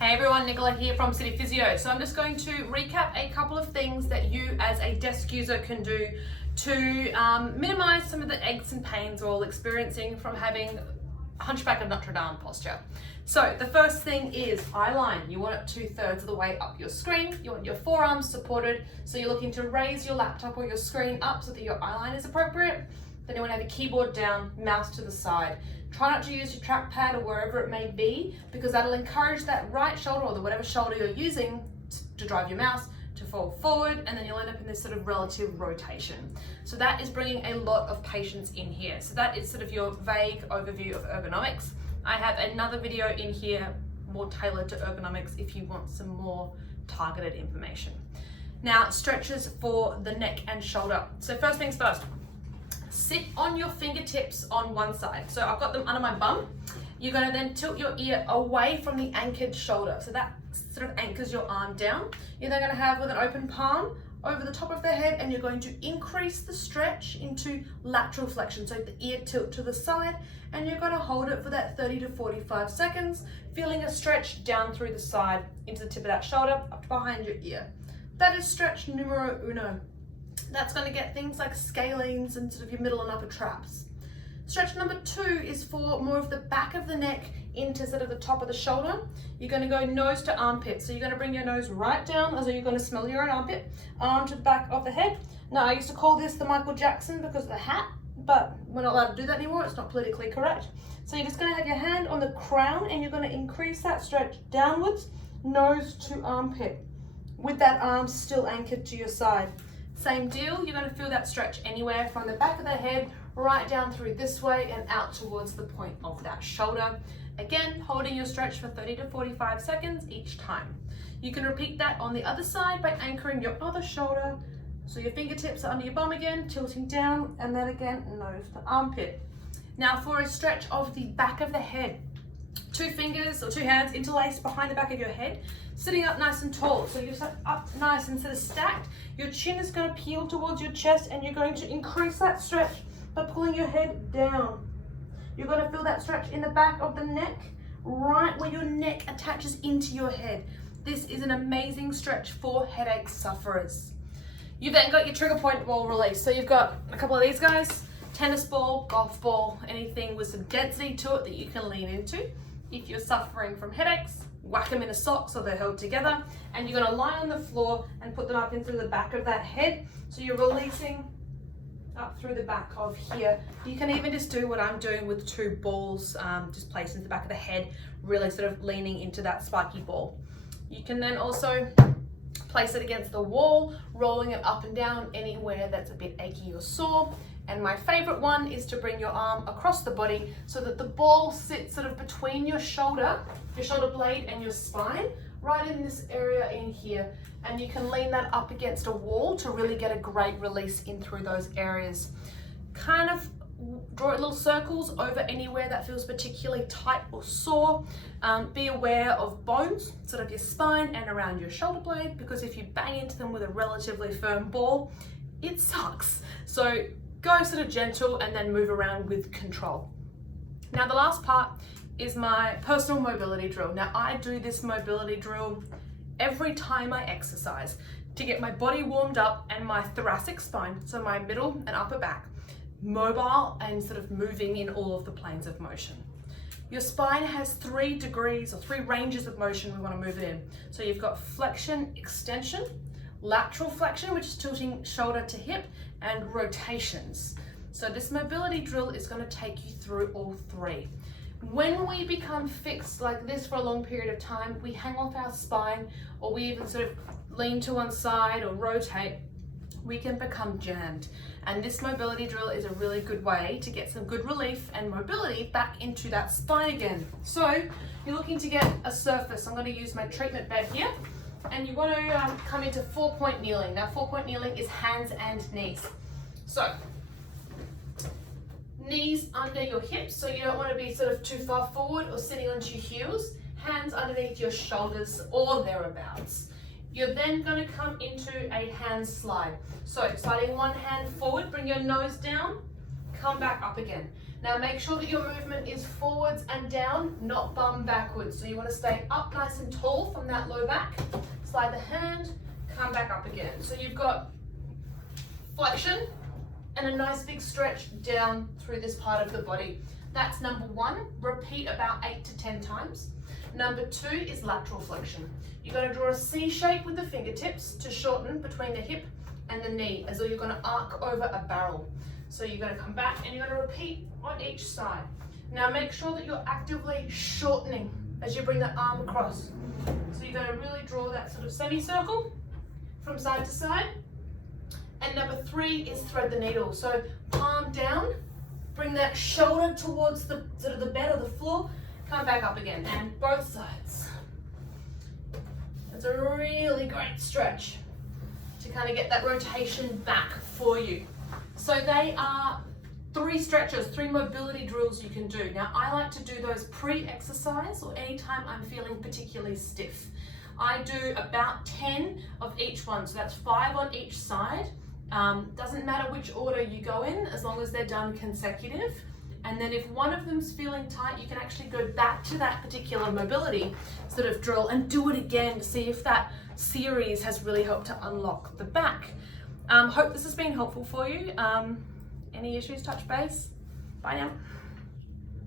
Hey everyone, Nicola here from City Physio. So I'm just going to recap a couple of things that you as a desk user can do to minimize some of the aches and pains we're all experiencing from having Hunchback of Notre Dame posture. So the first thing is eye line. You want it 2/3 of the way up your screen. You want your forearms supported. So you're looking to raise your laptop or your screen up so that your eye line is appropriate. Then you want to have your keyboard down, mouse to the side. Try not to use your trackpad or wherever it may be, because that'll encourage that right shoulder or whatever shoulder you're using to drive your mouse to fall forward, and then you'll end up in this sort of relative rotation. So that is bringing a lot of patience in here. So that is sort of your vague overview of ergonomics. I have another video in here more tailored to ergonomics if you want some more targeted information. Now, stretches for the neck and shoulder. So first things first. Sit on your fingertips on one side. So I've got them under my bum. You're going to then tilt your ear away from the anchored shoulder. So that sort of anchors your arm down. You're then going to have with an open palm over the top of the head, and you're going to increase the stretch into lateral flexion. So the ear tilt to the side, and you're going to hold it for that 30 to 45 seconds, feeling a stretch down through the side into the tip of that shoulder up to behind your ear. That is stretch numero uno. That's going to get things like scalenes and sort of your middle and upper traps. Stretch number 2 is for more of the back of the neck into sort of the top of the shoulder. You're going to go nose to armpit. So you're going to bring your nose right down as though you're going to smell your own armpit, arm to the back of the head. Now, I used to call this the Michael Jackson because of the hat, but we're not allowed to do that anymore. It's not politically correct. So you're just going to have your hand on the crown, and you're going to increase that stretch downwards, nose to armpit, with that arm still anchored to your side. Same deal, you're going to feel that stretch anywhere from the back of the head right down through this way and out towards the point of that shoulder. Again, holding your stretch for 30 to 45 seconds each time. You can repeat that on the other side by anchoring your other shoulder. So your fingertips are under your bum again, tilting down, and then again, nose to armpit. Now for a stretch of the back of the head. 2 fingers or 2 hands interlaced behind the back of your head, sitting up nice and tall. So you're up nice and sort of stacked. Your chin is going to peel towards your chest, and you're going to increase that stretch by pulling your head down. You're going to feel that stretch in the back of the neck, right where your neck attaches into your head. This is an amazing stretch for headache sufferers. You've then got your trigger point ball release. So you've got a couple of these guys, tennis ball, golf ball, anything with some density to it that you can lean into. If you're suffering from headaches, whack them in a sock so they're held together, and you're going to lie on the floor and put them up into the back of that head. So you're releasing up through the back of here. You can even just do what I'm doing with 2 balls, just placed into the back of the head, really sort of leaning into that spiky ball. You can then also place it against the wall, rolling it up and down anywhere that's a bit achy or sore. And my favorite one is to bring your arm across the body so that the ball sits sort of between your shoulder blade and your spine, right in this area in here. And you can lean that up against a wall to really get a great release in through those areas. Kind of draw little circles over anywhere that feels particularly tight or sore. Be aware of bones, sort of your spine and around your shoulder blade, because if you bang into them with a relatively firm ball, it sucks. So go sort of gentle and then move around with control. Now the last part is my personal mobility drill. Now I do this mobility drill every time I exercise to get my body warmed up and my thoracic spine, so my middle and upper back, mobile and sort of moving in all of the planes of motion. Your spine has 3 degrees or 3 ranges of motion we want to move it in. So you've got flexion, extension, lateral flexion, which is tilting shoulder to hip, and rotations. So this mobility drill is going to take you through all 3. When we become fixed like this for a long period of time, we hang off our spine, or we even sort of lean to one side or rotate, we can become jammed. And this mobility drill is a really good way to get some good relief and mobility back into that spine again. So you're looking to get a surface. I'm going to use my treatment bed here. And you want to come into 4-point kneeling. Now 4-point kneeling is hands and knees. So knees under your hips, so you don't want to be sort of too far forward or sitting onto your heels. Hands underneath your shoulders or thereabouts. You're then going to come into a hand slide. So sliding one hand forward, bring your nose down, come back up again. Now make sure that your movement is forwards and down, not bum backwards. So you want to stay up nice and tall from that low back. Slide the hand, come back up again. So you've got flexion and a nice big stretch down through this part of the body. That's number one. Repeat about 8 to 10 times. Number two is lateral flexion. You're going to draw a C shape with the fingertips to shorten between the hip and the knee, as though you're going to arc over a barrel. So you're going to come back and you're going to repeat on each side. Now make sure that you're actively shortening as you bring the arm across. So you're going to really draw that sort of semicircle from side to side. And number three is thread the needle. So palm down, bring that shoulder towards the sort of the bed or the floor, come back up again, and both sides. It's a really great stretch to kind of get that rotation back for you. So they are 3 stretches, 3 mobility drills you can do. Now I like to do those pre-exercise or anytime I'm feeling particularly stiff. I do about 10 of each one, so that's 5 on each side. Doesn't matter which order you go in, as long as they're done consecutive. And then if one of them's feeling tight, you can actually go back to that particular mobility sort of drill and do it again to see if that series has really helped to unlock the back. Hope this has been helpful for you. Any issues, touch base. Bye now.